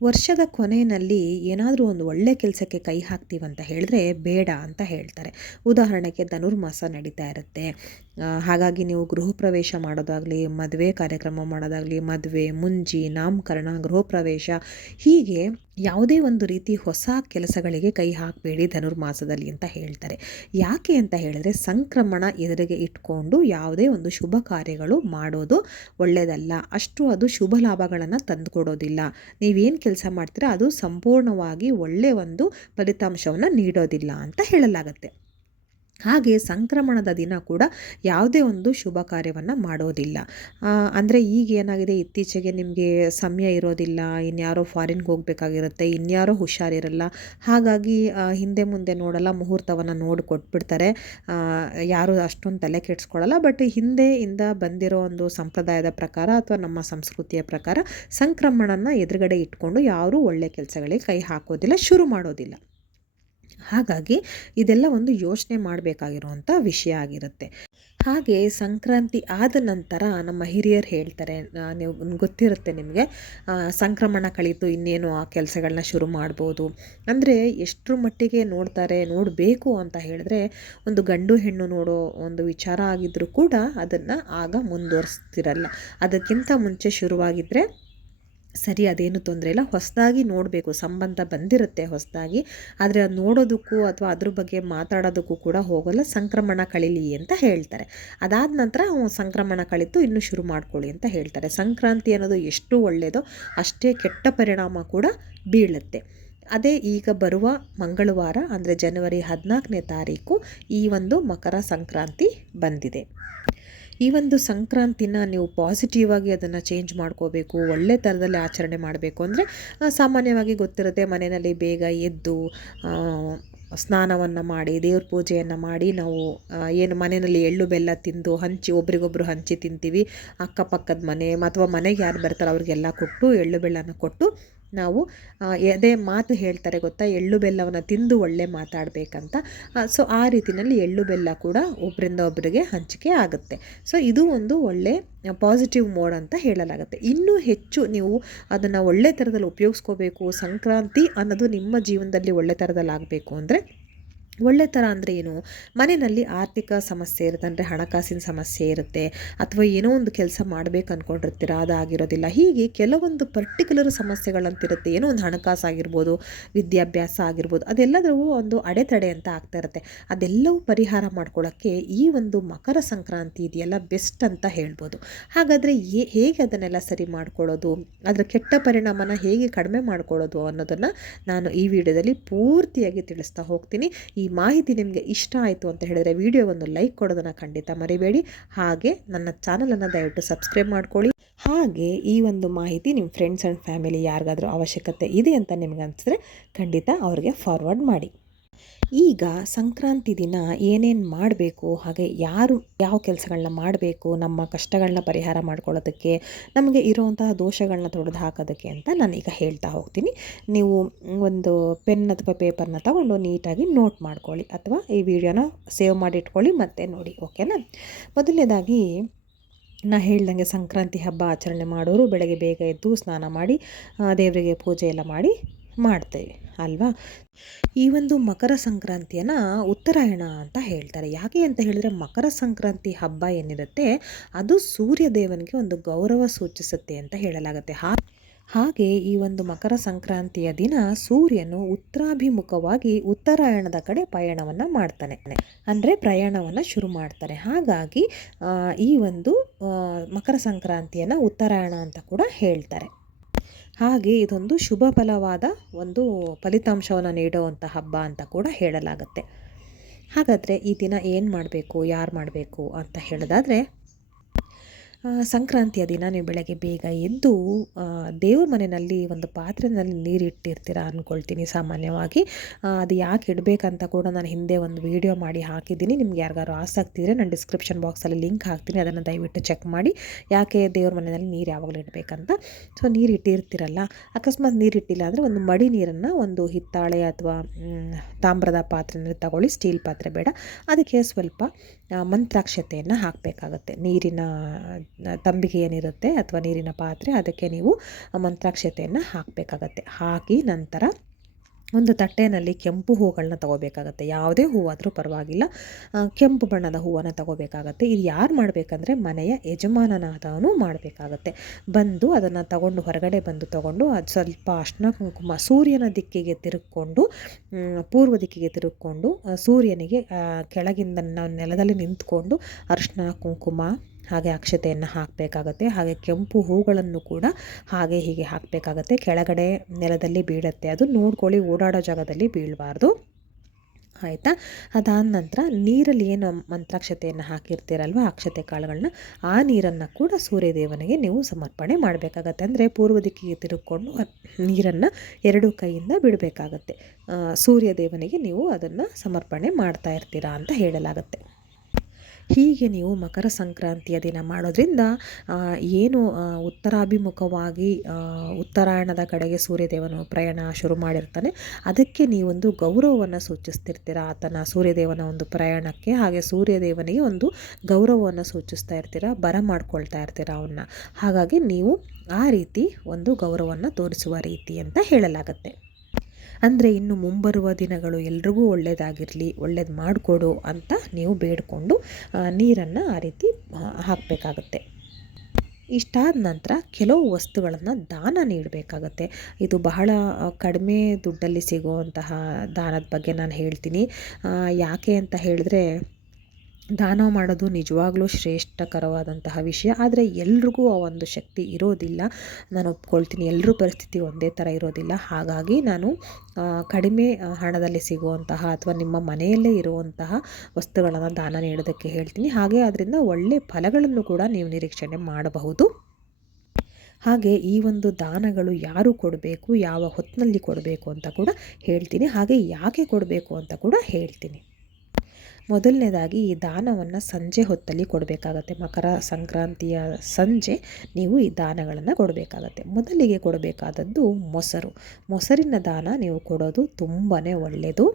ವರ್ಷದ ಕೊನೆಯಲ್ಲಿ ಏನಾದರೂ ಒಂದು ಒಳ್ಳೆ ಕೆಲಸಕ್ಕೆ ಕೈ ಹಾಕ್ತೀವಂತ ಹೇಳಿದ್ರೆ ಬೇಡ ಅಂತ ಹೇಳ್ತಾರೆ. ಉದಾಹರಣೆಗೆ ಧನುರ್ಮಾಸ ನಡೀತಾ ಇರುತ್ತೆ. ಹಾಗಾಗಿ ನೀವು ಗೃಹ ಪ್ರವೇಶ ಮಾಡೋದಾಗಲಿ, ಮದುವೆ ಕಾರ್ಯಕ್ರಮ ಮಾಡೋದಾಗಲಿ, ಮದುವೆ, ಮುಂಜಿ, ನಾಮಕರಣ, ಗೃಹ ಪ್ರವೇಶ ಹೀಗೆ ಯಾವುದೇ ಒಂದು ರೀತಿ ಹೊಸ ಕೆಲಸಗಳಿಗೆ ಕೈ ಹಾಕಬೇಡಿ ಧನುರ್ಮಾಸದಲ್ಲಿ ಅಂತ ಹೇಳ್ತಾರೆ. ಯಾಕೆ ಅಂತ ಹೇಳಿದ್ರೆ ಸಂಕ್ರಮಣ ಎದುರಿಗೆ ಇಟ್ಕೊಂಡು ಯಾವುದೇ ಒಂದು ಶುಭ ಕಾರ್ಯಗಳು ಮಾಡೋದು ಒಳ್ಳೆಯದಲ್ಲ. ಅಷ್ಟು ಅದು ಶುಭ ಲಾಭಗಳನ್ನು ತಂದುಕೊಡೋದಿಲ್ಲ. ನೀವೇನು ಕೆಲಸ ಮಾಡ್ತೀರಾ ಅದು ಸಂಪೂರ್ಣವಾಗಿ ಒಳ್ಳೆಯ ಒಂದು ಫಲಿತಾಂಶವನ್ನು ನೀಡೋದಿಲ್ಲ ಅಂತ ಹೇಳಲಾಗತ್ತೆ. ಹಾಗೆ ಸಂಕ್ರಮಣದ ದಿನ ಕೂಡ ಯಾವುದೇ ಒಂದು ಶುಭ ಕಾರ್ಯವನ್ನು ಮಾಡೋದಿಲ್ಲ. ಅಂದರೆ ಈಗ ಏನಾಗಿದೆ, ಇತ್ತೀಚೆಗೆ ನಿಮಗೆ ಸಮಯ ಇರೋದಿಲ್ಲ, ಇನ್ಯಾರೋ ಫಾರಿನ್ಗೆ ಹೋಗಬೇಕಾಗಿರುತ್ತೆ, ಇನ್ಯಾರೋ ಹುಷಾರಿರಲ್ಲ, ಹಾಗಾಗಿ ಹಿಂದೆ ಮುಂದೆ ನೋಡಲ್ಲ, ಮುಹೂರ್ತವನ್ನು ನೋಡಿ ಕೊಟ್ಬಿಡ್ತಾರೆ. ಯಾರು ಅಷ್ಟೊಂದು ತಲೆ ಕೆಡಿಸ್ಕೊಳ್ಳಲ್ಲ. ಬಟ್ ಹಿಂದೆಯಿಂದ ಬಂದಿರೋ ಒಂದು ಸಂಪ್ರದಾಯದ ಪ್ರಕಾರ ಅಥವಾ ನಮ್ಮ ಸಂಸ್ಕೃತಿಯ ಪ್ರಕಾರ ಸಂಕ್ರಮಣನ ಎದುರುಗಡೆ ಇಟ್ಕೊಂಡು ಯಾರೂ ಒಳ್ಳೆ ಕೆಲಸಗಳಿಗೆ ಕೈ ಹಾಕೋದಿಲ್ಲ, ಶುರು ಮಾಡೋದಿಲ್ಲ. ಹಾಗಾಗಿ ಇದೆಲ್ಲ ಒಂದು ಯೋಚನೆ ಮಾಡಬೇಕಾಗಿರುವಂಥ ವಿಷಯ ಆಗಿರುತ್ತೆ. ಹಾಗೆ ಸಂಕ್ರಾಂತಿ ಆದ ನಂತರ ನಮ್ಮ ಹಿರಿಯರು ಹೇಳ್ತಾರೆ, ನೀವು ಗೊತ್ತಿರುತ್ತೆ ನಿಮಗೆ, ಸಂಕ್ರಮಣ ಕಳೀತು ಇನ್ನೇನು ಆ ಕೆಲಸಗಳನ್ನ ಶುರು ಮಾಡ್ಬೋದು. ಅಂದರೆ ಎಷ್ಟರ ಮಟ್ಟಿಗೆ ನೋಡಬೇಕು ಅಂತ ಹೇಳಿದ್ರೆ, ಒಂದು ಗಂಡು ಹೆಣ್ಣು ನೋಡೋ ಒಂದು ವಿಚಾರ ಆಗಿದ್ದರೂ ಕೂಡ ಅದನ್ನು ಆಗ ಮುಂದುವರಿಸ್ತಿರಲ್ಲ. ಅದಕ್ಕಿಂತ ಮುಂಚೆ ಶುರುವಾಗಿದ್ದರೆ ಸರಿ, ಅದೇನು ತೊಂದರೆ ಇಲ್ಲ. ಹೊಸದಾಗಿ ನೋಡಬೇಕು, ಸಂಬಂಧ ಬಂದಿರುತ್ತೆ ಹೊಸದಾಗಿ, ಆದರೆ ಅದು ನೋಡೋದಕ್ಕೂ ಅಥವಾ ಅದ್ರ ಬಗ್ಗೆ ಮಾತಾಡೋದಕ್ಕೂ ಕೂಡ ಹೋಗಲ್ಲ. ಸಂಕ್ರಮಣ ಕಳೀಲಿ ಅಂತ ಹೇಳ್ತಾರೆ. ಅದಾದ ನಂತರ ಸಂಕ್ರಮಣ ಕಳೀತು ಇನ್ನು ಶುರು ಮಾಡ್ಕೊಳ್ಳಿ ಅಂತ ಹೇಳ್ತಾರೆ. ಸಂಕ್ರಾಂತಿ ಅನ್ನೋದು ಎಷ್ಟು ಒಳ್ಳೆಯದೋ ಅಷ್ಟೇ ಕೆಟ್ಟ ಪರಿಣಾಮ ಕೂಡ ಬೀಳುತ್ತೆ. ಅದೇ ಈಗ ಬರುವ ಮಂಗಳವಾರ ಅಂದರೆ ಜನವರಿ 14ನೇ ತಾರೀಕು ಈ ಒಂದು ಮಕರ ಸಂಕ್ರಾಂತಿ ಬಂದಿದೆ. ಈ ಒಂದು ಸಂಕ್ರಾಂತಿನ ನೀವು ಪಾಸಿಟಿವ್ ಆಗಿ ಅದನ್ನು ಚೇಂಜ್ ಮಾಡ್ಕೋಬೇಕು, ಒಳ್ಳೆ ಥರದಲ್ಲಿ ಆಚರಣೆ ಮಾಡಬೇಕು ಅಂದರೆ ಸಾಮಾನ್ಯವಾಗಿ ಗೊತ್ತಿರುತ್ತೆ, ಮನೆಯಲ್ಲಿ ಬೇಗ ಎದ್ದು ಸ್ನಾನವನ್ನು ಮಾಡಿ ದೇವ್ರ ಪೂಜೆಯನ್ನು ಮಾಡಿ ನಾವು ಏನು ಮನೆಯಲ್ಲಿ ಎಳ್ಳು ಬೆಲ್ಲ ತಿಂದು ಹಂಚಿ ಒಬ್ರಿಗೊಬ್ರು ಹಂಚಿ ತಿಂತೀವಿ. ಅಕ್ಕಪಕ್ಕದ ಮನೆ ಅಥವಾ ಮನೆಗೆ ಯಾರು ಬರ್ತಾರೋ ಅವ್ರಿಗೆಲ್ಲ ಕೊಟ್ಟು ಎಳ್ಳು ಬೆಲ್ಲನ ಕೊಟ್ಟು ನಾವು ಅದೇ ಮಾತು ಹೇಳ್ತಾರೆ ಗೊತ್ತಾ, ಎಳ್ಳು ಬೆಲ್ಲವನ್ನು ತಿಂದು ಒಳ್ಳೆ ಮಾತಾಡಬೇಕಂತ. ಸೊ ಆ ರೀತಿಯಲ್ಲಿ ಎಳ್ಳು ಬೆಲ್ಲ ಕೂಡ ಒಬ್ಬರಿಂದ ಒಬ್ಬರಿಗೆ ಹಂಚಿಕೆ ಆಗುತ್ತೆ. ಸೊ ಇದು ಒಂದು ಒಳ್ಳೆ ಪಾಸಿಟಿವ್ ಮೋಡ್ ಅಂತ ಹೇಳಲಾಗುತ್ತೆ. ಇನ್ನೂ ಹೆಚ್ಚು ನೀವು ಅದನ್ನು ಒಳ್ಳೆ ಥರದಲ್ಲಿ ಉಪಯೋಗಿಸ್ಕೋಬೇಕು, ಸಂಕ್ರಾಂತಿ ಅನ್ನೋದು ನಿಮ್ಮ ಜೀವನದಲ್ಲಿ ಒಳ್ಳೆ ಥರದಲ್ಲಿ ಆಗಬೇಕು ಅಂದರೆ, ಒಳ್ಳೆ ಥರ ಅಂದರೆ ಏನು, ಮನೆಯಲ್ಲಿ ಆರ್ಥಿಕ ಸಮಸ್ಯೆ ಇರುತ್ತೆ, ಅಂದರೆ ಹಣಕಾಸಿನ ಸಮಸ್ಯೆ ಇರುತ್ತೆ, ಅಥವಾ ಏನೋ ಒಂದು ಕೆಲಸ ಮಾಡಬೇಕು ಅಂದ್ಕೊಂಡಿರ್ತೀರ ಅದಾಗಿರೋದಿಲ್ಲ. ಹೀಗೆ ಕೆಲವೊಂದು ಪರ್ಟಿಕ್ಯುಲರ್ ಸಮಸ್ಯೆಗಳಂತಿರುತ್ತೆ. ಏನೋ ಒಂದು ಹಣಕಾಸು ಆಗಿರ್ಬೋದು, ವಿದ್ಯಾಭ್ಯಾಸ ಆಗಿರ್ಬೋದು, ಅದೆಲ್ಲದೂ ಒಂದು ಅಡೆತಡೆ ಅಂತ ಆಗ್ತಾ ಇರುತ್ತೆ. ಅದೆಲ್ಲವೂ ಪರಿಹಾರ ಮಾಡ್ಕೊಳ್ಳೋಕ್ಕೆ ಈ ಒಂದು ಮಕರ ಸಂಕ್ರಾಂತಿ ಇದೆಯಲ್ಲ ಬೆಸ್ಟ್ ಅಂತ ಹೇಳ್ಬೋದು. ಹಾಗಾದರೆ ಹೇಗೆ ಅದನ್ನೆಲ್ಲ ಸರಿ ಮಾಡ್ಕೊಳ್ಳೋದು, ಅದರ ಕೆಟ್ಟ ಪರಿಣಾಮನ ಹೇಗೆ ಕಡಿಮೆ ಮಾಡ್ಕೊಳ್ಳೋದು ಅನ್ನೋದನ್ನು ನಾನು ಈ ವಿಡಿಯೋದಲ್ಲಿ ಪೂರ್ತಿಯಾಗಿ ತಿಳಿಸ್ತಾ ಹೋಗ್ತೀನಿ. ಈ ಮಾಹಿತಿ ನಿಮಗೆ ಇಷ್ಟ ಆಯಿತು ಅಂತ ಹೇಳಿದರೆ ವಿಡಿಯೋವನ್ನು ಲೈಕ್ ಕೊಡೋದನ್ನು ಖಂಡಿತ ಮರಿಬೇಡಿ. ಹಾಗೆ ನನ್ನ ಚಾನಲನ್ನು ದಯವಿಟ್ಟು ಸಬ್ಸ್ಕ್ರೈಬ್ ಮಾಡ್ಕೊಳ್ಳಿ. ಹಾಗೆ ಈ ಒಂದು ಮಾಹಿತಿ ನಿಮ್ಮ ಫ್ರೆಂಡ್ಸ್ ಆ್ಯಂಡ್ ಫ್ಯಾಮಿಲಿ ಯಾರಿಗಾದರೂ ಅವಶ್ಯಕತೆ ಇದೆ ಅಂತ ನಿಮಗೆ ಅನಿಸಿದ್ರೆ ಖಂಡಿತ ಅವ್ರಿಗೆ ಫಾರ್ವರ್ಡ್ ಮಾಡಿ. ಈಗ ಸಂಕ್ರಾಂತಿ ದಿನ ಏನೇನು ಮಾಡಬೇಕು, ಹಾಗೆ ಯಾವ ಕೆಲಸಗಳನ್ನ ಮಾಡಬೇಕು, ನಮ್ಮ ಕಷ್ಟಗಳನ್ನ ಪರಿಹಾರ ಮಾಡ್ಕೊಳ್ಳೋದಕ್ಕೆ, ನಮಗೆ ಇರುವಂತಹ ದೋಷಗಳನ್ನ ತೊಡೆದು ಹಾಕೋದಕ್ಕೆ ಅಂತ ನಾನೀಗ ಹೇಳ್ತಾ ಹೋಗ್ತೀನಿ. ನೀವು ಒಂದು ಪೆನ್ ಅಥವಾ ಪೇಪರ್ನ ತಗೊಂಡು ನೀಟಾಗಿ ನೋಟ್ ಮಾಡ್ಕೊಳ್ಳಿ, ಅಥವಾ ಈ ವಿಡಿಯೋನ ಸೇವ್ ಮಾಡಿ ಇಟ್ಕೊಳ್ಳಿ ಮತ್ತೆ ನೋಡಿ, ಓಕೆನಾ. ಮೊದಲನೇದಾಗಿ ನಾ ಹೇಳ್ದಂಗೆ ಸಂಕ್ರಾಂತಿ ಹಬ್ಬ ಆಚರಣೆ ಮಾಡೋರು ಬೆಳಗ್ಗೆ ಬೇಗ ಎದ್ದು ಸ್ನಾನ ಮಾಡಿ ದೇವರಿಗೆ ಪೂಜೆ ಎಲ್ಲ ಮಾಡ್ತೇವೆ ಅಲ್ವಾ. ಈ ಒಂದು ಮಕರ ಸಂಕ್ರಾಂತಿಯನ್ನು ಉತ್ತರಾಯಣ ಅಂತ ಹೇಳ್ತಾರೆ. ಯಾಕೆ ಅಂತ ಹೇಳಿದ್ರೆ ಮಕರ ಸಂಕ್ರಾಂತಿ ಹಬ್ಬ ಏನಿರುತ್ತೆ ಅದು ಸೂರ್ಯ ದೇವನಿಗೆ ಒಂದು ಗೌರವ ಸೂಚಿಸುತ್ತೆ ಅಂತ ಹೇಳಲಾಗುತ್ತೆ. ಹಾಗೆ ಈ ಒಂದು ಮಕರ ಸಂಕ್ರಾಂತಿಯ ದಿನ ಸೂರ್ಯನು ಉತ್ತರಾಭಿಮುಖವಾಗಿ ಉತ್ತರಾಯಣದ ಕಡೆ ಪಯಣವನ್ನು ಮಾಡ್ತಾನೆ, ಅಂದರೆ ಪ್ರಯಾಣವನ್ನು ಶುರು ಮಾಡ್ತಾರೆ. ಹಾಗಾಗಿ ಈ ಒಂದು ಮಕರ ಸಂಕ್ರಾಂತಿಯನ್ನು ಉತ್ತರಾಯಣ ಅಂತ ಕೂಡ ಹೇಳ್ತಾರೆ. ಹಾಗೆ ಇದೊಂದು ಶುಭ ಫಲವಾದ ಒಂದು ಫಲಿತಾಂಶವನ್ನು ನೀಡುವಂಥ ಹಬ್ಬ ಅಂತ ಕೂಡ ಹೇಳಲಾಗುತ್ತೆ. ಹಾಗಾದರೆ ಈ ದಿನ ಏನು ಮಾಡಬೇಕು, ಯಾರು ಮಾಡಬೇಕು ಅಂತ ಹೇಳೋದಾದರೆ, ಸಂಕ್ರಾಂತಿಯ ದಿನ ನೀವು ಬೆಳಗ್ಗೆ ಬೇಗ ಎದ್ದು ದೇವ್ರ ಮನೆಯಲ್ಲಿ ಒಂದು ಪಾತ್ರೆಯಲ್ಲಿ ನೀರಿಟ್ಟಿರ್ತೀರ ಅಂದ್ಕೊಳ್ತೀನಿ ಸಾಮಾನ್ಯವಾಗಿ. ಅದು ಯಾಕೆ ಇಡಬೇಕಂತ ಕೂಡ ನಾನು ಹಿಂದೆ ಒಂದು ವಿಡಿಯೋ ಮಾಡಿ ಹಾಕಿದ್ದೀನಿ. ನಿಮ್ಗೆ ಯಾರಿಗಾರು ಆಸಕ್ತಿ ಇದ್ದರೆ ನಾನು ಡಿಸ್ಕ್ರಿಪ್ಷನ್ ಬಾಕ್ಸಲ್ಲಿ ಲಿಂಕ್ ಹಾಕ್ತೀನಿ, ಅದನ್ನು ದಯವಿಟ್ಟು ಚೆಕ್ ಮಾಡಿ. ಯಾಕೆ ದೇವ್ರ ಮನೆಯಲ್ಲಿ ನೀರು ಯಾವಾಗಲೂ ಇಡಬೇಕಂತ. ಸೊ ನೀರು ಇಟ್ಟಿರ್ತೀರಲ್ಲ, ಅಕಸ್ಮಾತ್ ನೀರಿಟ್ಟಿಲ್ಲ ಅಂದರೆ ಒಂದು ಮಡಿ ನೀರನ್ನು ಒಂದು ಹಿತ್ತಾಳೆ ಅಥವಾ ತಾಮ್ರದ ಪಾತ್ರೆಯಲ್ಲಿ ತಗೊಳ್ಳಿ, ಸ್ಟೀಲ್ ಪಾತ್ರೆ ಬೇಡ. ಅದಕ್ಕೆ ಸ್ವಲ್ಪ ಮಂತ್ರಾಕ್ಷತೆಯನ್ನು ಹಾಕಬೇಕಾಗತ್ತೆ ನೀರಿನ ತಂಬಿಗೆ ಏನಿರುತ್ತೆ ಅಥವಾ ನೀರಿನ ಪಾತ್ರೆ, ಅದಕ್ಕೆ ನೀವು ಮಂತ್ರಾಕ್ಷತೆಯನ್ನು ಹಾಕಬೇಕಾಗತ್ತೆ. ಹಾಕಿ ನಂತರ ಒಂದು ತಟ್ಟೆಯಲ್ಲಿ ಕೆಂಪು ಹೂಗಳನ್ನ ತೊಗೋಬೇಕಾಗತ್ತೆ. ಯಾವುದೇ ಹೂವಾದರೂ ಪರವಾಗಿಲ್ಲ, ಕೆಂಪು ಬಣ್ಣದ ಹೂವನ್ನು ತೊಗೋಬೇಕಾಗತ್ತೆ. ಇದು ಯಾರು ಮಾಡಬೇಕಂದ್ರೆ ಮನೆಯ ಯಜಮಾನನಾದವನು ಮಾಡಬೇಕಾಗತ್ತೆ. ಬಂದು ಅದನ್ನು ತಗೊಂಡು ಹೊರಗಡೆ ಬಂದು ತಗೊಂಡು ಅದು ಸ್ವಲ್ಪ ಅರ್ಶಿನ ಕುಂಕುಮ ಸೂರ್ಯನ ದಿಕ್ಕಿಗೆ ತಿರುಗಿಕೊಂಡು, ಪೂರ್ವ ದಿಕ್ಕಿಗೆ ತಿರುಗಿಕೊಂಡು ಸೂರ್ಯನಿಗೆ ಕೆಳಗಿಂದ ನಾವು ನೆಲದಲ್ಲಿ ನಿಂತ್ಕೊಂಡು ಅರ್ಶಿನ ಕುಂಕುಮ ಹಾಗೆ ಅಕ್ಷತೆಯನ್ನು ಹಾಕಬೇಕಾಗತ್ತೆ. ಹಾಗೆ ಕೆಂಪು ಹೂಗಳನ್ನು ಕೂಡ ಹಾಗೆ ಹೀಗೆ ಹಾಕಬೇಕಾಗತ್ತೆ. ಕೆಳಗಡೆ ನೆಲದಲ್ಲಿ ಬೀಳುತ್ತೆ, ಅದು ನೋಡ್ಕೊಳ್ಳಿ, ಓಡಾಡೋ ಜಾಗದಲ್ಲಿ ಬೀಳಬಾರ್ದು. ಆಯಿತಾ? ಅದಾದ ನಂತರ ನೀರಲ್ಲಿ ಏನು ಮಂತ್ರಾಕ್ಷತೆಯನ್ನು ಹಾಕಿರ್ತೀರಲ್ವ, ಅಕ್ಷತೆ ಕಾಳುಗಳನ್ನ, ಆ ನೀರನ್ನು ಕೂಡ ಸೂರ್ಯದೇವನಿಗೆ ನೀವು ಸಮರ್ಪಣೆ ಮಾಡಬೇಕಾಗತ್ತೆ. ಅಂದರೆ ಪೂರ್ವ ದಿಕ್ಕಿಗೆ ತಿರುಗಿಕೊಂಡು ನೀರನ್ನು 2 ಕೈಯಿಂದ ಬಿಡಬೇಕಾಗತ್ತೆ. ಸೂರ್ಯದೇವನಿಗೆ ನೀವು ಅದನ್ನು ಸಮರ್ಪಣೆ ಮಾಡ್ತಾ ಇರ್ತೀರಾ ಅಂತ ಹೇಳಲಾಗುತ್ತೆ. ಹೀಗೆ ನೀವು ಮಕರ ಸಂಕ್ರಾಂತಿಯ ದಿನ ಮಾಡೋದ್ರಿಂದ ಏನು ಉತ್ತರಾಭಿಮುಖವಾಗಿ ಉತ್ತರಾಯಣದ ಕಡೆಗೆ ಸೂರ್ಯದೇವನು ಪ್ರಯಾಣ ಶುರು ಮಾಡಿರ್ತಾನೆ, ಅದಕ್ಕೆ ನೀವೊಂದು ಗೌರವವನ್ನು ಸೂಚಿಸ್ತಿರ್ತೀರ ಆತನ ಸೂರ್ಯದೇವನ ಒಂದು ಪ್ರಯಾಣಕ್ಕೆ. ಹಾಗೆ ಸೂರ್ಯದೇವನಿಗೆ ಒಂದು ಗೌರವವನ್ನು ಸೂಚಿಸ್ತಾ ಇರ್ತೀರ, ಮಾಡ್ಕೊಳ್ತಾ ಇರ್ತೀರ ಅವನ್ನ. ಹಾಗಾಗಿ ನೀವು ಆ ರೀತಿ ಒಂದು ಗೌರವವನ್ನು ತೋರಿಸುವ ರೀತಿ ಅಂತ ಹೇಳಲಾಗತ್ತೆ. ಅಂದರೆ ಇನ್ನು ಮುಂಬರುವ ದಿನಗಳು ಎಲ್ರಿಗೂ ಒಳ್ಳೆಯದಾಗಿರಲಿ, ಒಳ್ಳೇದು ಮಾಡಿಕೊಡು ಅಂತ ನೀವು ಬೇಡಿಕೊಂಡು ನೀರನ್ನು ಆ ರೀತಿ ಹಾಕಬೇಕಾಗತ್ತೆ. ಇಷ್ಟಾದ ನಂತರ ಕೆಲವು ವಸ್ತುಗಳನ್ನು ದಾನ ನೀಡಬೇಕಾಗತ್ತೆ. ಇದು ಬಹಳ ಕಡಿಮೆ ದುಡ್ಡಲ್ಲಿ ಸಿಗುವಂತಹ ದಾನದ ಬಗ್ಗೆ ನಾನು ಹೇಳ್ತೀನಿ. ಯಾಕೆ ಅಂತ ಹೇಳಿದ್ರೆ, ದಾನ ಮಾಡೋದು ನಿಜವಾಗ್ಲೂ ಶ್ರೇಷ್ಠಕರವಾದಂತಹ ವಿಷಯ. ಆದರೆ ಎಲ್ರಿಗೂ ಆ ಒಂದು ಶಕ್ತಿ ಇರೋದಿಲ್ಲ, ನಾನು ಒಪ್ಕೊಳ್ತೀನಿ. ಎಲ್ಲರೂ ಪರಿಸ್ಥಿತಿ ಒಂದೇ ಥರ ಇರೋದಿಲ್ಲ. ಹಾಗಾಗಿ ನಾನು ಕಡಿಮೆ ಹಣದಲ್ಲಿ ಸಿಗುವಂತಹ ಅಥವಾ ನಿಮ್ಮ ಮನೆಯಲ್ಲೇ ಇರುವಂತಹ ವಸ್ತುಗಳನ್ನು ದಾನ ನೀಡೋದಕ್ಕೆ ಹೇಳ್ತೀನಿ. ಹಾಗೆ ಅದರಿಂದ ಒಳ್ಳೆಯ ಫಲಗಳನ್ನು ಕೂಡ ನೀವು ನಿರೀಕ್ಷಣೆ ಮಾಡಬಹುದು. ಹಾಗೆ ಈ ಒಂದು ದಾನಗಳು ಯಾರು ಕೊಡಬೇಕು, ಯಾವ ಹೊತ್ತಿನಲ್ಲಿ ಕೊಡಬೇಕು ಅಂತ ಕೂಡ ಹೇಳ್ತೀನಿ. ಹಾಗೆ ಯಾಕೆ ಕೊಡಬೇಕು ಅಂತ ಕೂಡ ಹೇಳ್ತೀನಿ. ಮೊದಲನೇದಾಗಿ ಈ ದಾನವನ್ನು ಸಂಜೆ ಹೊತ್ತಲ್ಲಿ ಕೊಡಬೇಕಾಗತ್ತೆ. ಮಕರ ಸಂಕ್ರಾಂತಿಯ ಸಂಜೆ ನೀವು ಈ ದಾನಗಳನ್ನು ಕೊಡಬೇಕಾಗತ್ತೆ. ಮೊದಲಿಗೆ ಕೊಡಬೇಕಾದದ್ದು ಮೊಸರಿನ ದಾನ ನೀವು ಕೊಡೋದು ತುಂಬಾ ಒಳ್ಳೆಯದು.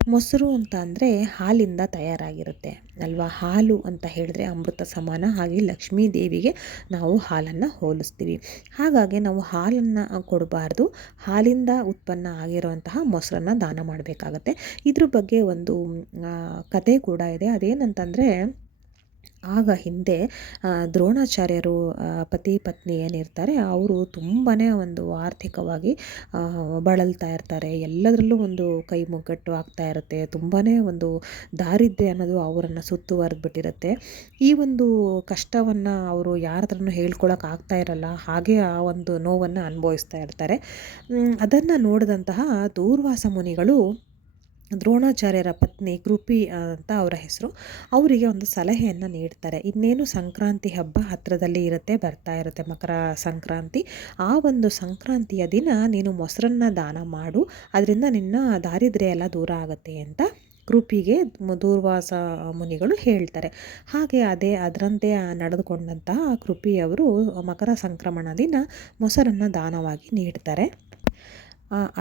ಮೊಸರು ಅಂತ ಅಂದರೆ ಹಾಲಿಂದ ತಯಾರಾಗಿರುತ್ತೆ ಅಲ್ವಾ. ಹಾಲು ಅಂತ ಹೇಳಿದ್ರೆ ಅಮೃತ ಸಮಾನ. ಹಾಗೆ ಲಕ್ಷ್ಮೀ ದೇವಿಗೆ ನಾವು ಹಾಲನ್ನು ಹೋಲಿಸ್ತೀವಿ. ಹಾಗಾಗಿ ನಾವು ಹಾಲನ್ನು ಕೊಡಬಾರ್ದು, ಹಾಲಿಂದ ಉತ್ಪನ್ನ ಆಗಿರುವಂತಹ ಮೊಸರನ್ನು ದಾನ ಮಾಡಬೇಕಾಗತ್ತೆ. ಇದ್ರ ಬಗ್ಗೆ ಒಂದು ಕತೆ ಕೂಡ ಇದೆ. ಅದೇನಂತಂದರೆ, ಆಗ ಹಿಂದೆ ದ್ರೋಣಾಚಾರ್ಯರು ಪತಿ ಪತ್ನಿ ಏನಿರ್ತಾರೆ ಅವರು ತುಂಬಾ ಒಂದು ಆರ್ಥಿಕವಾಗಿ ಬಳಲ್ತಾ ಇರ್ತಾರೆ. ಎಲ್ಲದರಲ್ಲೂ ಒಂದು ಕೈ ಮುಗ್ಗಟ್ಟು ಆಗ್ತಾ ಇರುತ್ತೆ. ತುಂಬಾ ಒಂದು ದಾರಿದ್ರ್ಯ ಅನ್ನೋದು ಅವರನ್ನು ಸುತ್ತುವರೆದ್ಬಿಟ್ಟಿರುತ್ತೆ. ಈ ಒಂದು ಕಷ್ಟವನ್ನು ಅವರು ಯಾರ ಹತ್ರನೂ ಹೇಳ್ಕೊಳಕ್ಕೆ ಆಗ್ತಾ ಇರಲ್ಲ. ಹಾಗೆ ಆ ಒಂದು ನೋವನ್ನು ಅನುಭವಿಸ್ತಾ ಇರ್ತಾರೆ. ಅದನ್ನು ನೋಡಿದಂತಹ ದೂರ್ವಾಸ ಮುನಿಗಳು ದ್ರೋಣಾಚಾರ್ಯರ ಪತ್ನಿ ಕೃಪಿ ಅಂತ ಅವರ ಹೆಸರು, ಅವರಿಗೆ ಒಂದು ಸಲಹೆಯನ್ನು ನೀಡ್ತಾರೆ. ಇನ್ನೇನು ಸಂಕ್ರಾಂತಿ ಹಬ್ಬ ಹತ್ತಿರದಲ್ಲಿ ಬರ್ತಾ ಇರುತ್ತೆ ಮಕರ ಸಂಕ್ರಾಂತಿ. ಆ ಒಂದು ಸಂಕ್ರಾಂತಿಯ ದಿನ ನೀನು ಮೊಸರನ್ನ ದಾನ ಮಾಡು, ಅದರಿಂದ ನಿನ್ನ ದಾರಿದ್ರ್ಯ ಎಲ್ಲ ದೂರ ಆಗುತ್ತೆ ಅಂತ ಕೃಪಿಗೆ ದೂರ್ವಾಸ ಮುನಿಗಳು ಹೇಳ್ತಾರೆ. ಹಾಗೆ ಅದರಂತೆ ನಡೆದುಕೊಂಡಂತಹ ಕೃಪಿಯವರು ಮಕರ ಸಂಕ್ರಮಣ ದಿನ ಮೊಸರನ್ನು ದಾನವಾಗಿ ನೀಡ್ತಾರೆ.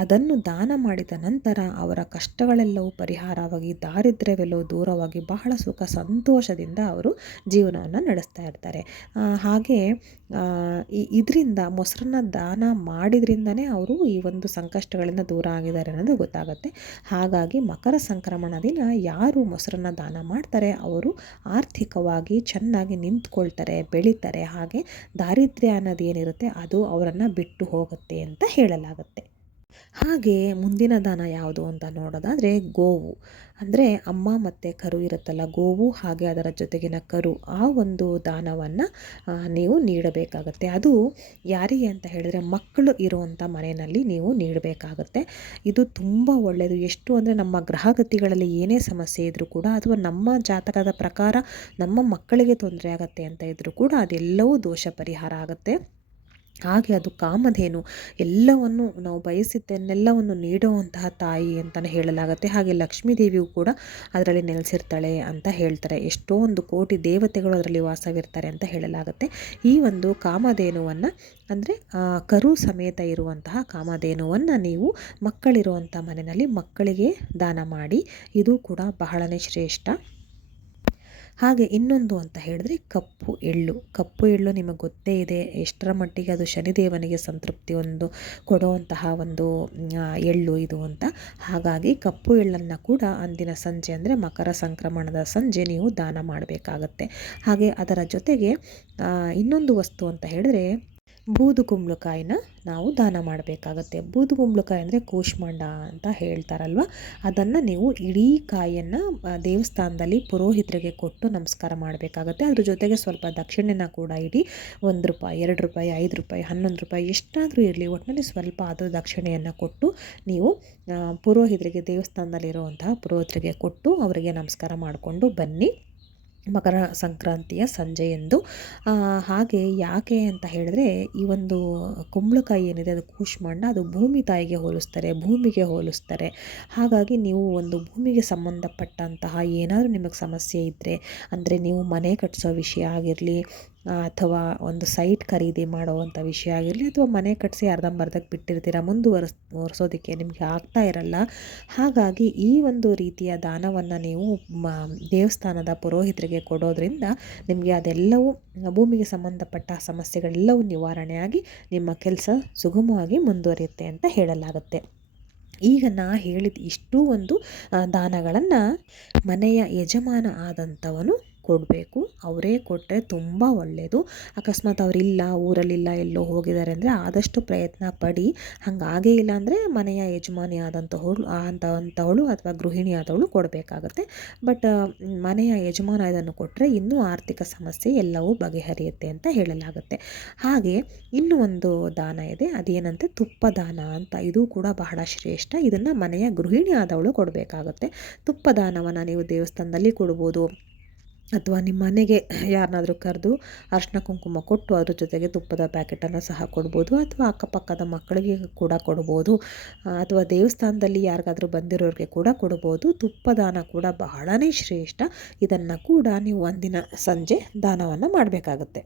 ಅದನ್ನು ದಾನ ಮಾಡಿದ ನಂತರ ಅವರ ಕಷ್ಟಗಳೆಲ್ಲವೂ ಪರಿಹಾರವಾಗಿ, ದಾರಿದ್ರ್ಯವೆಲ್ಲವೂ ದೂರವಾಗಿ ಬಹಳ ಸುಖ ಸಂತೋಷದಿಂದ ಅವರು ಜೀವನವನ್ನು ನಡೆಸ್ತಾ ಇರ್ತಾರೆ. ಹಾಗೆ ಇದರಿಂದ ಮೊಸರನ್ನ ದಾನ ಮಾಡಿದ್ರಿಂದನೇ ಅವರು ಈ ಒಂದು ಸಂಕಷ್ಟಗಳಿಂದ ದೂರ ಆಗಿದ್ದಾರೆ ಅನ್ನೋದು ಗೊತ್ತಾಗುತ್ತೆ. ಹಾಗಾಗಿ ಮಕರ ಸಂಕ್ರಮಣ ದಿನ ಯಾರು ಮೊಸರನ್ನ ದಾನ ಮಾಡ್ತಾರೆ ಅವರು ಆರ್ಥಿಕವಾಗಿ ಚೆನ್ನಾಗಿ ನಿಂತ್ಕೊಳ್ತಾರೆ, ಬೆಳೀತಾರೆ. ಹಾಗೆ ದಾರಿದ್ರ್ಯ ಅನ್ನೋದು ಏನಿರುತ್ತೆ ಅದು ಅವರನ್ನು ಬಿಟ್ಟು ಹೋಗುತ್ತೆ ಅಂತ ಹೇಳಲಾಗುತ್ತೆ. ಹಾಗೆ ಮುಂದಿನ ದಾನ ಯಾವುದು ಅಂತ ನೋಡೋದಾದರೆ ಗೋವು. ಅಂದರೆ ಅಮ್ಮ ಮತ್ತು ಕರು ಇರುತ್ತಲ್ಲ, ಗೋವು ಹಾಗೆ ಅದರ ಜೊತೆಗಿನ ಕರು, ಆ ಒಂದು ದಾನವನ್ನು ನೀವು ನೀಡಬೇಕಾಗತ್ತೆ. ಅದು ಯಾರಿಗೆ ಅಂತ ಹೇಳಿದರೆ ಮಕ್ಕಳು ಇರುವಂಥ ಮನೆಯಲ್ಲಿ ನೀವು ನೀಡಬೇಕಾಗತ್ತೆ. ಇದು ತುಂಬ ಒಳ್ಳೆಯದು. ಎಷ್ಟು ಅಂದರೆ ನಮ್ಮ ಗ್ರಹಗತಿಗಳಲ್ಲಿ ಏನೇ ಸಮಸ್ಯೆ ಇದ್ದರೂ ಕೂಡ, ಅಥವಾ ನಮ್ಮ ಜಾತಕದ ಪ್ರಕಾರ ನಮ್ಮ ಮಕ್ಕಳಿಗೆ ತೊಂದರೆ ಆಗುತ್ತೆ ಅಂತ ಇದ್ದರೂ ಕೂಡ ಅದೆಲ್ಲವೂ ದೋಷ ಪರಿಹಾರ ಆಗುತ್ತೆ. ಹಾಗೆ ಅದು ಕಾಮಧೇನು, ಎಲ್ಲವನ್ನು ನಾವು ಬಯಸಿದ್ದನ್ನೆಲ್ಲವನ್ನು ನೀಡುವಂತಹ ತಾಯಿ ಅಂತಲೇ ಹೇಳಲಾಗುತ್ತೆ. ಹಾಗೆ ಲಕ್ಷ್ಮೀ ದೇವಿಯು ಕೂಡ ಅದರಲ್ಲಿ ನೆಲೆಸಿರ್ತಾಳೆ ಅಂತ ಹೇಳ್ತಾರೆ. ಎಷ್ಟೊಂದು ಕೋಟಿ ದೇವತೆಗಳು ಅದರಲ್ಲಿ ವಾಸವಿರ್ತಾರೆ ಅಂತ ಹೇಳಲಾಗುತ್ತೆ. ಈ ಒಂದು ಕಾಮಧೇನುವನ್ನು ಅಂದರೆ ಕರು ಸಮೇತ ಇರುವಂತಹ ಕಾಮಧೇನುವನ್ನು ನೀವು ಮಕ್ಕಳಿರುವಂಥ ಮನೆಯಲ್ಲಿ ಮಕ್ಕಳಿಗೆ ದಾನ ಮಾಡಿ. ಇದು ಕೂಡ ಬಹಳನೇ ಶ್ರೇಷ್ಠ. ಹಾಗೆ ಇನ್ನೊಂದು ಅಂತ ಹೇಳಿದ್ರೆ ಕಪ್ಪು ಎಳ್ಳು ನಿಮಗೆ ಗೊತ್ತೇ ಇದೆ ಎಷ್ಟರ ಮಟ್ಟಿಗೆ ಅದು ಶನಿದೇವನಿಗೆ ಸಂತೃಪ್ತಿ ಕೊಡುವಂತಹ ಒಂದು ಎಳ್ಳು ಇದು ಅಂತ. ಹಾಗಾಗಿ ಕಪ್ಪು ಎಳ್ಳನ್ನು ಕೂಡ ಅಂದಿನ ಸಂಜೆ ಅಂದರೆ ಮಕರ ಸಂಕ್ರಮಣದ ಸಂಜೆ ನೀವು ದಾನ ಮಾಡಬೇಕಾಗತ್ತೆ. ಹಾಗೆ ಅದರ ಜೊತೆಗೆ ಇನ್ನೊಂದು ವಸ್ತು ಅಂತ ಹೇಳಿದ್ರೆ ಬೂದು ಕುಂಬಳಕಾಯಿನ ನಾವು ದಾನ ಮಾಡಬೇಕಾಗತ್ತೆ. ಬೂದು ಕುಂಬಳಕಾಯಿ ಅಂದರೆ ಕೂಷ್ಮಾಂಡ ಅಂತ ಹೇಳ್ತಾರಲ್ವ, ಅದನ್ನು ನೀವು ಇಡೀ ಕಾಯಿಯನ್ನು ದೇವಸ್ಥಾನದಲ್ಲಿ ಪುರೋಹಿತರಿಗೆ ಕೊಟ್ಟು ನಮಸ್ಕಾರ ಮಾಡಬೇಕಾಗತ್ತೆ. ಅದ್ರ ಜೊತೆಗೆ ಸ್ವಲ್ಪ ದಕ್ಷಿಣೆನ ಕೂಡ ಇಡಿ. ₹1, ₹2, ₹5, ₹11 ಎಷ್ಟಾದರೂ ಇರಲಿ, ಒಟ್ಟಿನಲ್ಲಿ ಸ್ವಲ್ಪ ಅದು ದಕ್ಷಿಣೆಯನ್ನು ಕೊಟ್ಟು ನೀವು ಪುರೋಹಿತರಿಗೆ ದೇವಸ್ಥಾನದಲ್ಲಿರುವಂತಹ ಪುರೋಹಿತರಿಗೆ ಕೊಟ್ಟು ಅವರಿಗೆ ನಮಸ್ಕಾರ ಮಾಡಿಕೊಂಡು ಬನ್ನಿ ಮಕರ ಸಂಕ್ರಾಂತಿಯ ಸಂಜೆಯಂದು. ಹಾಗೆ ಯಾಕೆ ಅಂತ ಹೇಳಿದ್ರೆ ಈ ಒಂದು ಕುಂಬಳಕಾಯಿ ಏನಿದೆ ಅದು ಕೂಷ್ಮಾಂಡ, ಅದು ಭೂಮಿ ತಾಯಿಗೆ ಹೋಲಿಸ್ತಾರೆ, ಭೂಮಿಗೆ ಹೋಲಿಸ್ತಾರೆ. ಹಾಗಾಗಿ ನೀವು ಒಂದು ಭೂಮಿಗೆ ಸಂಬಂಧಪಟ್ಟಂತಹ ಏನಾದರೂ ನಿಮಗೆ ಸಮಸ್ಯೆ ಇದ್ದರೆ, ಅಂದರೆ ನೀವು ಮನೆ ಕಟ್ಟಿಸೋ ವಿಷಯ ಆಗಿರಲಿ ಅಥವಾ ಒಂದು ಸೈಟ್ ಖರೀದಿ ಮಾಡುವಂಥ ವಿಷಯ ಆಗಿರಲಿ, ಅಥವಾ ಮನೆ ಕಟ್ಟಿಸಿ ಅರ್ಧಂಬರ್ಧಕ್ಕೆ ಬಿಟ್ಟಿರ್ತೀರ, ಮುಂದುವರಿಸೋದಕ್ಕೆ ನಿಮಗೆ ಆಗ್ತಾ ಇರಲ್ಲ. ಹಾಗಾಗಿ ಈ ಒಂದು ರೀತಿಯ ದಾನವನ್ನು ನೀವು ದೇವಸ್ಥಾನದ ಪುರೋಹಿತರಿಗೆ ಕೊಡೋದ್ರಿಂದ ನಿಮಗೆ ಅದೆಲ್ಲವೂ ಭೂಮಿಗೆ ಸಂಬಂಧಪಟ್ಟ ಸಮಸ್ಯೆಗಳೆಲ್ಲವೂ ನಿವಾರಣೆಯಾಗಿ ನಿಮ್ಮ ಕೆಲಸ ಸುಗಮವಾಗಿ ಮುಂದುವರಿಯುತ್ತೆ ಅಂತ ಹೇಳಲಾಗುತ್ತೆ. ಈಗ ನಾ ಹೇಳಿದ ಇಷ್ಟೂ ಒಂದು ದಾನಗಳನ್ನು ಮನೆಯ ಯಜಮಾನ ಆದಂಥವನು ಕೊಡಬೇಕು. ಅವರೇ ಕೊಟ್ಟರೆ ತುಂಬ ಒಳ್ಳೆಯದು. ಅಕಸ್ಮಾತ್ ಅವರಿಲ್ಲ, ಊರಲ್ಲಿಲ್ಲ, ಎಲ್ಲೋ ಹೋಗಿದ್ದಾರೆ ಅಂದರೆ ಆದಷ್ಟು ಪ್ರಯತ್ನ ಪಡಿ. ಹಾಗಾಗೇ ಇಲ್ಲ ಅಂದರೆ ಮನೆಯ ಯಜಮಾನಿ ಆದಂಥವಳು ಅಥವಾ ಗೃಹಿಣಿ ಆದವಳು ಕೊಡಬೇಕಾಗತ್ತೆ. ಬಟ್ ಮನೆಯ ಯಜಮಾನ ಇದನ್ನು ಕೊಟ್ಟರೆ ಇನ್ನೂ ಆರ್ಥಿಕ ಸಮಸ್ಯೆ ಎಲ್ಲವೂ ಬಗೆಹರಿಯುತ್ತೆ ಅಂತ ಹೇಳಲಾಗುತ್ತೆ. ಹಾಗೆ ಇನ್ನೂ ಒಂದು ದಾನ ಇದೆ, ಅದೇನಂತೆ ತುಪ್ಪದಾನ ಅಂತ. ಇದು ಕೂಡ ಬಹಳ ಶ್ರೇಷ್ಠ. ಇದನ್ನು ಮನೆಯ ಗೃಹಿಣಿ ಆದವಳು ಕೊಡಬೇಕಾಗುತ್ತೆ. ತುಪ್ಪದಾನವನ್ನು ನೀವು ದೇವಸ್ಥಾನದಲ್ಲಿ ಕೊಡ್ಬೋದು, ಅಥವಾ ನಿಮ್ಮ ಮನೆಗೆ ಯಾರನ್ನಾದರೂ ಕರೆದು ಅರಿಶಿನ ಕುಂಕುಮ ಕೊಟ್ಟು ಅದ್ರ ಜೊತೆಗೆ ತುಪ್ಪದ ಪ್ಯಾಕೆಟನ್ನು ಸಹ ಕೊಡ್ಬೋದು, ಅಥವಾ ಅಕ್ಕಪಕ್ಕದ ಮಕ್ಕಳಿಗೆ ಕೂಡ ಕೊಡ್ಬೋದು, ಅಥವಾ ದೇವಸ್ಥಾನದಲ್ಲಿ ಯಾರಿಗಾದರೂ ಬಂದಿರೋರಿಗೆ ಕೂಡ ಕೊಡ್ಬೋದು. ತುಪ್ಪದಾನ ಕೂಡ ಬಹಳನೇ ಶ್ರೇಷ್ಠ. ಇದನ್ನು ಕೂಡ ನೀವು ಅಂದಿನ ಸಂಜೆ ದಾನವನ್ನು ಮಾಡಬೇಕಾಗುತ್ತೆ.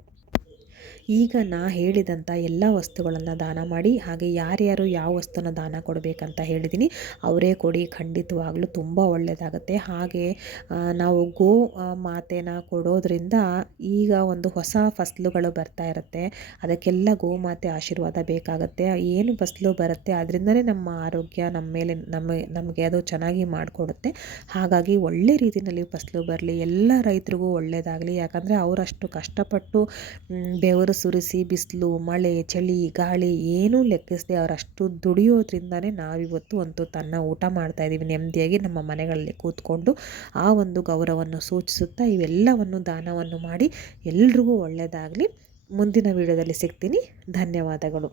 ಈಗ ನಾ ಹೇಳಿದಂಥ ಎಲ್ಲ ವಸ್ತುಗಳನ್ನು ದಾನ ಮಾಡಿ. ಹಾಗೆ ಯಾರ್ಯಾರು ಯಾವ ವಸ್ತುನ ದಾನ ಕೊಡಬೇಕಂತ ಹೇಳಿದ್ದೀನಿ ಅವರೇ ಕೊಡಿ, ಖಂಡಿತವಾಗಲೂ ತುಂಬ ಒಳ್ಳೆಯದಾಗುತ್ತೆ. ಹಾಗೆ ನಾವು ಗೋ ಮಾತೆನ ಕೊಡೋದ್ರಿಂದ ಈಗ ಒಂದು ಹೊಸ ಫಸಲುಗಳು ಬರ್ತಾ ಇರುತ್ತೆ, ಅದಕ್ಕೆಲ್ಲ ಗೋಮಾತೆ ಆಶೀರ್ವಾದ ಬೇಕಾಗುತ್ತೆ. ಏನು ಫಸಲು ಬರುತ್ತೆ ಅದರಿಂದಲೇ ನಮ್ಮ ಆರೋಗ್ಯ ನಮ್ಮ ಮೇಲೆ ನಮಗೆ ಅದು ಚೆನ್ನಾಗಿ ಮಾಡಿಕೊಡುತ್ತೆ. ಹಾಗಾಗಿ ಒಳ್ಳೆ ರೀತಿಯಲ್ಲಿ ಫಸಲು ಬರಲಿ, ಎಲ್ಲ ರೈತರಿಗೂ ಒಳ್ಳೆಯದಾಗಲಿ. ಯಾಕಂದರೆ ಅವರಷ್ಟು ಕಷ್ಟಪಟ್ಟು ಬೆವರು ಸುರಿಸಿ ಬಿಸಿಲು ಮಳೆ ಚಳಿ ಗಾಳಿ ಏನೂ ಲೆಕ್ಕಿಸದೆ ಅವರಷ್ಟು ದುಡಿಯೋದ್ರಿಂದನೇ ನಾವಿವತ್ತು ಒಂದು ತನ್ನ ಊಟ ಮಾಡ್ತಾಯಿದ್ದೀವಿ ನೆಮ್ಮದಿಯಾಗಿ ನಮ್ಮ ಮನೆಗಳಲ್ಲಿ ಕೂತ್ಕೊಂಡು. ಆ ಒಂದು ಗೌರವವನ್ನು ಸೂಚಿಸುತ್ತಾ ಇವೆಲ್ಲವನ್ನು ದಾನವನ್ನು ಮಾಡಿ ಎಲ್ರಿಗೂ ಒಳ್ಳೆಯದಾಗಲಿ. ಮುಂದಿನ ವಿಡಿಯೋದಲ್ಲಿ ಸಿಗ್ತೀನಿ. ಧನ್ಯವಾದಗಳು.